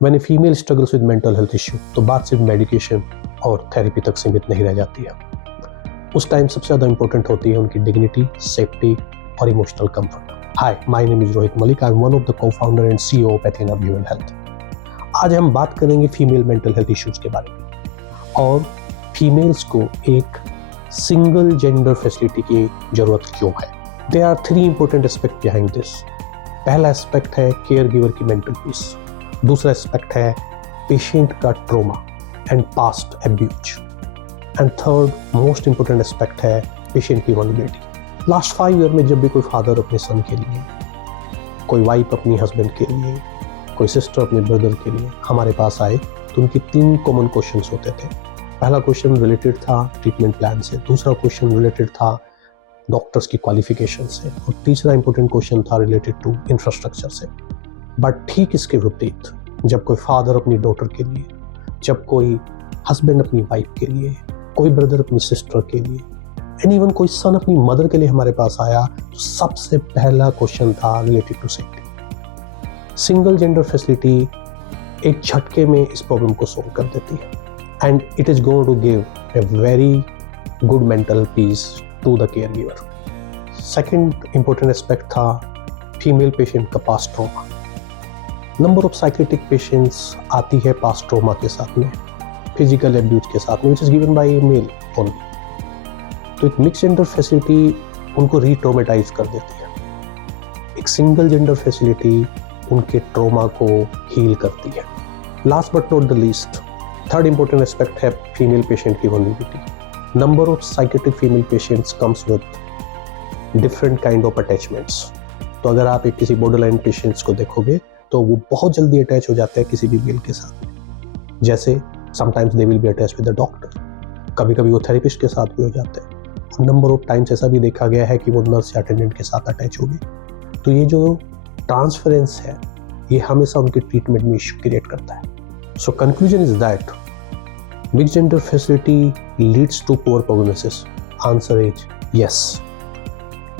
When a female struggles with mental health issue तो बात सिर्फ मेडिकेशन और थेरेपी तक सीमित नहीं रह जाती है। उस टाइम सबसे ज़्यादा इंपॉर्टेंट होती है उनकी डिग्निटी, सेफ्टी और emotional comfort. Hi, my name is Rohit Malik. I am one of the co-founder and CEO of Athena behavioural health. आज हम बात करेंगे फीमेल मेंटल हेल्थ इश्यूज के बारे में और फीमेल्स को एक सिंगल जेंडर फैसिलिटी की जरूरत क्यों है। There are 3 important aspect behind this. पहला एस्पेक्ट है केयर गिवर की मेंटल पीस, दूसरा एस्पेक्ट है पेशेंट का trauma and past abuse, and third most important aspect है पेशेंट की वल्नरेबिलिटी। लास्ट 5 ईयर में जब भी कोई फादर अपने सन के लिए, कोई वाइफ अपनी हस्बैंड के लिए, कोई सिस्टर अपने ब्रदर के लिए हमारे पास आए तो उनके 3 कॉमन क्वेश्चंस होते थे। पहला क्वेश्चन रिलेटेड था ट्रीटमेंट प्लान से, दूसरा क्वेश्चन रिलेटेड था डॉक्टर्स की क्वालिफिकेशन से और तीसरा इंपॉर्टेंट क्वेश्चन था रिलेटेड टू इंफ्रास्ट्रक्चर से। बट ठीक इसके विपरीत जब कोई फादर अपनी डॉटर के लिए, जब कोई हस्बैंड अपनी वाइफ के लिए, कोई ब्रदर अपनी सिस्टर के लिए, एंड इवन कोई सन अपनी मदर के लिए हमारे पास आया तो सबसे पहला क्वेश्चन था related to safety. Single gender facility एक झटके में इस प्रॉब्लम को सॉल्व कर देती है and it is going to give a very good mental peace to the care giver. Second important aspect था फीमेल पेशेंट का past trauma. Number of psychiatric patients आती है पास्ट ट्रॉमा के साथ में, फिजिकल एब्यूज के साथ में, which is given by a male only. तो एक मिक्स जेंडर फैसिलिटी उनको रीट्रोमेटाइज कर देती है, एक सिंगल जेंडर फैसिलिटी उनके ट्रॉमा को हील करती है। Last but not the least, third important aspect है फीमेल पेशेंट की vulnerability. Number of psychiatric female patients comes with different kind of attachments. तो अगर आप एक किसी बॉर्डरलाइन पेशेंट्स को देखोगे तो वो बहुत जल्दी अटैच हो जाते हैं किसी भी मेल के साथ। जैसे sometimes they will be attach with the doctor, कभी कभी वो थेरेपिस्ट के साथ भी हो जाते हैं। नंबर ऑफ टाइम्स ऐसा भी देखा गया है कि वो नर्स या अटेंडेंट के साथ अटैच हो गए। तो ये जो ट्रांसफरेंस है ये हमेशा उनके ट्रीटमेंट में इश्यू क्रिएट करता है। So conclusion is that mix gender facility leads to poor prognosis. Answer is yes.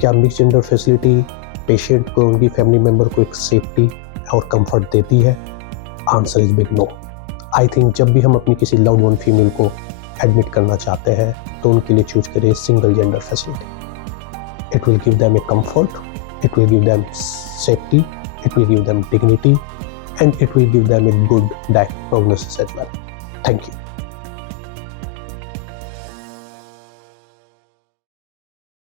क्या मिक्स जेंडर फैसिलिटी पेशेंट को, उनकी फैमिली मेंबर को एक सेफ्टी और कंफर्ट देती है? Answer is big no. I think जब भी हम अपनी किसी लव्ड वन फीमेल को एडमिट करना चाहते हैं तो उनके लिए चूज करें single gender facility. It will give them a comfort, it will give them safety, it will give them dignity, and it will give them a good prognosis as well. Thank you.